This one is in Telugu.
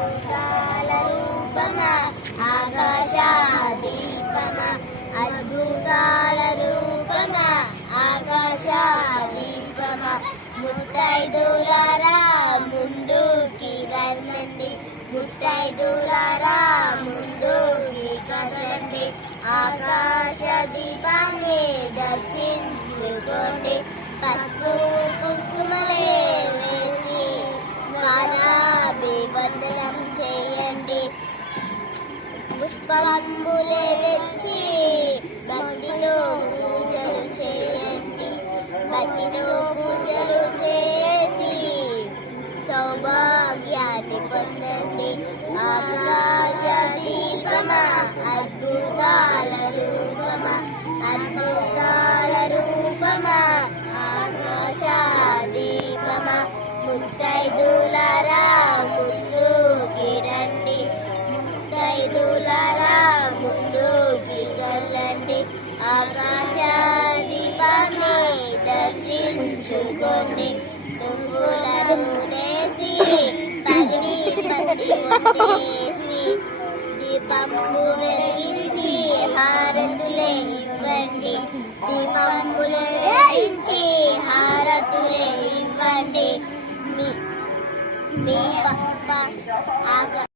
అద్భుతాల రూపమా ఆకాశ దీపమా అద్భుతాల రూపమా ఆకాశ దీపమా ముత్తైదులారా ముందుకి కదండి. ముత్తైదులారా ముందుకి కదండి. ఆకాశ దీపాన్ని దర్శించుకోండి. పుష్పంబులే తెచ్చి భక్తితో పూజలు చేయండి. భక్తితో పూజలు చేసి సౌభాగ్యాన్ని పొందండి. ఆకాశ దీపమా అద్భుతాల రూపమా అద్భుతాల రూపమా ఆకాశ దీపమా ముత్తైదు దర్శించుకోండి నువ్వులను మునేసి పగిడి పత్తి వండేసి దీపంబు వెలిగించి హారతులే ఇవ్వండి. దీపంబులే వెలిగించి హారతులే ఇవ్వండి. మీ మీ పప్ప